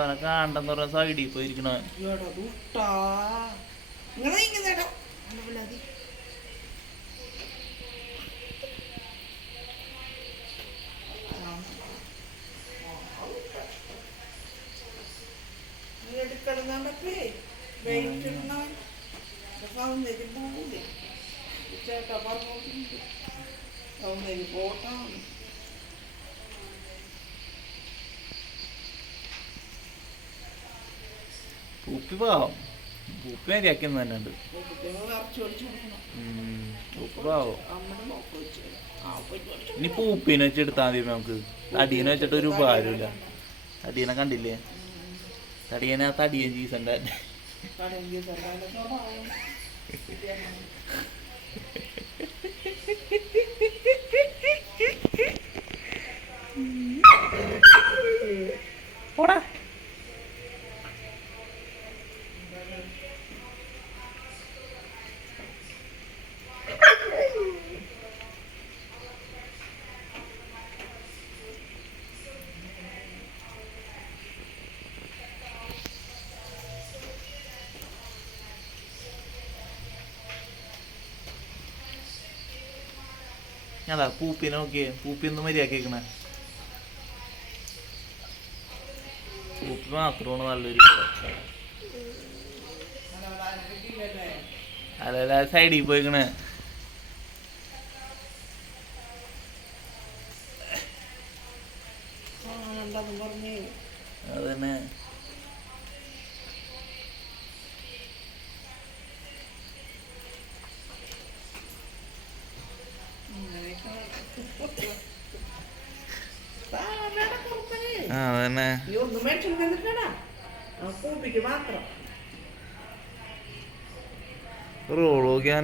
അവനെ കാണണ്ടെന്ന് പറഞ്ഞ സൈഡിൽ പോയിരിക്കണവൻ. പൂപ്പി പാവം, പൂപ്പി മര്യാദയ്ക്ക് തന്നെ ഉണ്ട്. പൂപ്പി പാവം. ഇനി പൂപ്പീനെ വെച്ചെടുത്താൽ മതി നമുക്ക്. തടീനെ വെച്ചിട്ട് ഒരു ഉപകാരമില്ല. തടീനെ കണ്ടില്ലേ, തടിയനെ ആ തടിയൻ ചീസണ്ട. പോടാ. അതാ പൂപ്പിനെ നോക്കിയേ, പൂപ്പി ഒന്നും മര്യാദ. പൂപ്പി മാത്രമാണ് നല്ലൊരു. അല്ല സൈഡിൽ പോയിക്കണേ. അതന്നെ. അതന്നെ റോള് നോക്കിയാ